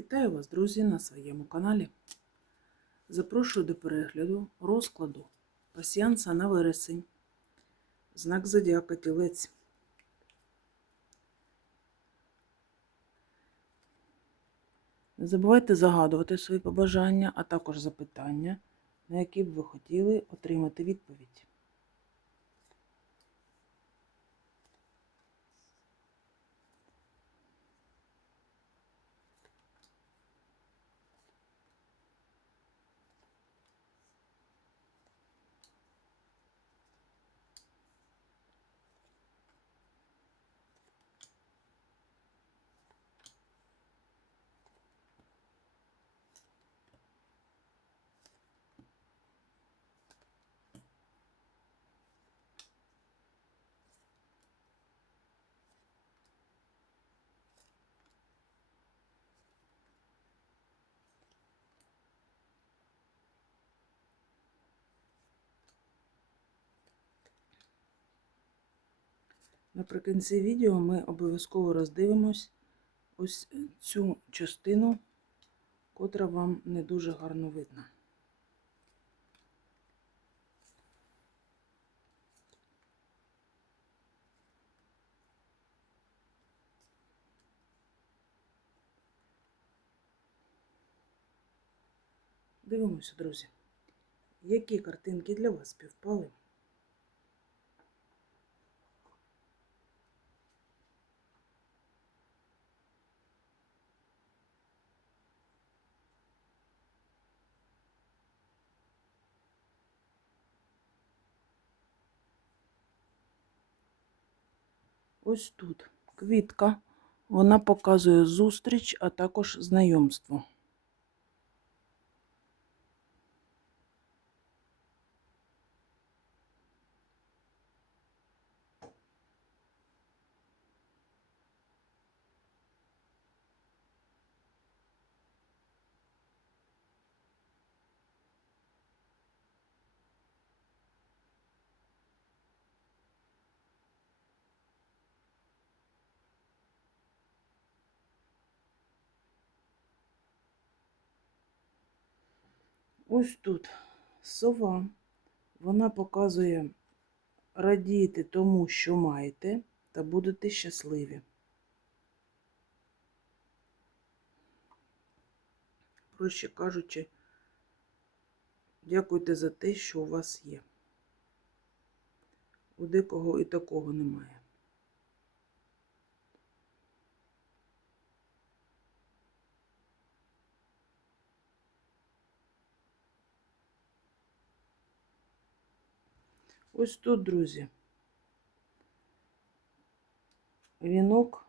Вітаю вас, друзі, на своєму каналі. Запрошую до перегляду розкладу пасіянса на вересень. Знак Зодіака Тілець. Не забувайте загадувати свої побажання, а також запитання, на які б ви хотіли отримати відповідь. Наприкінці відео ми обов'язково роздивимось ось цю частину, котра вам не дуже гарно видна. Дивимося, друзі, які картинки для вас співпали. Ось тут квітка. Вона показує зустріч, а також знайомство. Ось тут сова. Вона показує радіти тому, що маєте, та будете щасливі. Проще кажучи, дякуйте за те, що у вас є. У декого і такого немає. Ось тут, друзі, вінок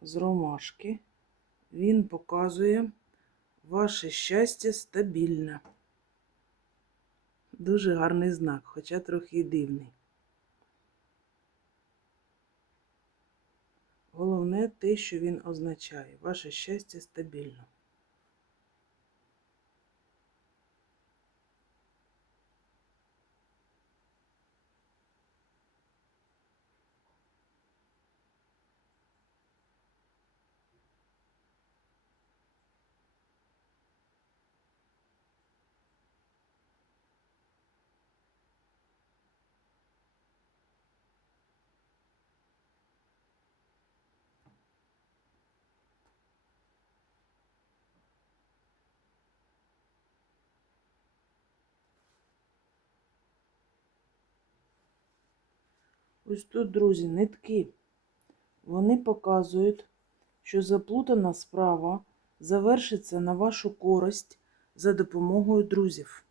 з ромашки. Він показує ваше щастя стабільне. Дуже гарний знак, хоча трохи дивний. Головне те, що він означає. Ваше щастя стабільно. Ось тут, друзі, нитки. Вони показують, що заплутана справа завершиться на вашу користь за допомогою друзів.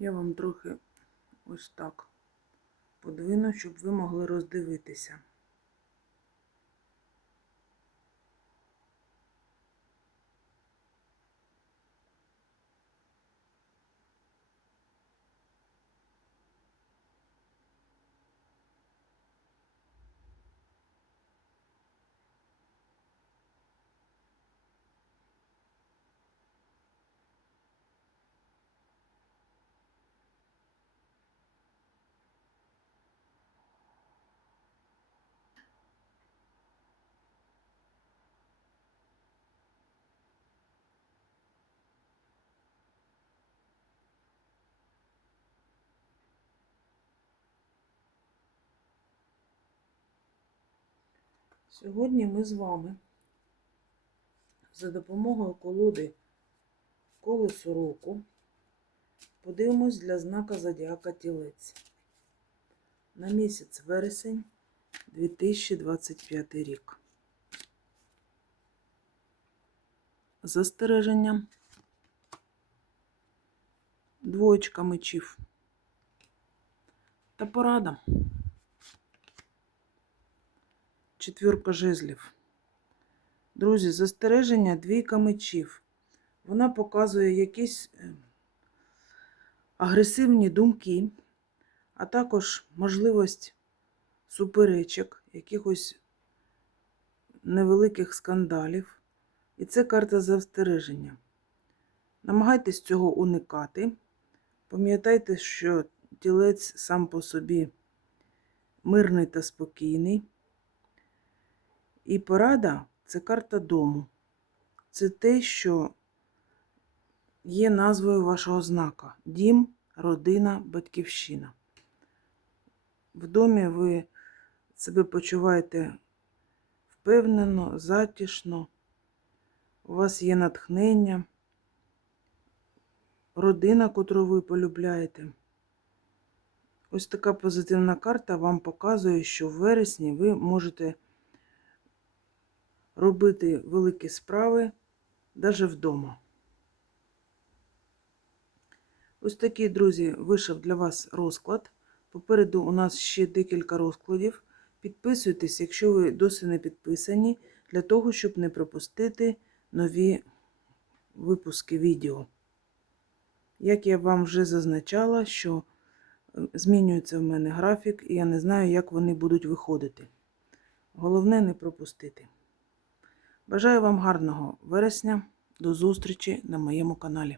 Я вам трохи ось так подвину, щоб ви могли роздивитися. Сьогодні ми з вами за допомогою колоди колесо року подивимось для знака Зодіака Тілець на місяць вересень 2025 рік. Застереження. Двоєчка мечів. Та порада. Четвірка жезлів. Друзі, застереження двійка мечів. Вона показує якісь е, агресивні думки, а також можливість суперечок, якихось невеликих скандалів. І це карта застереження. Намагайтесь цього уникати. Пам'ятайте, що тілець сам по собі мирний та спокійний. І порада це карта дому. Це те, що є назвою вашого знака. Дім, родина, батьківщина. В домі ви себе почуваєте впевнено, затішно, у вас є натхнення, родина, котру ви полюбляєте. Ось така позитивна карта вам показує, що в вересні ви можете робити великі справи навіть вдома. Ось такий, друзі, вийшов для вас розклад. Попереду у нас ще декілька розкладів. Підписуйтесь, якщо ви досі не підписані, для того, щоб не пропустити нові випуски відео. Як я вам вже зазначала, що змінюється в мене графік, і я не знаю, як вони будуть виходити. Головне не пропустити. Бажаю вам гарного вересня. До зустрічі на моєму каналі.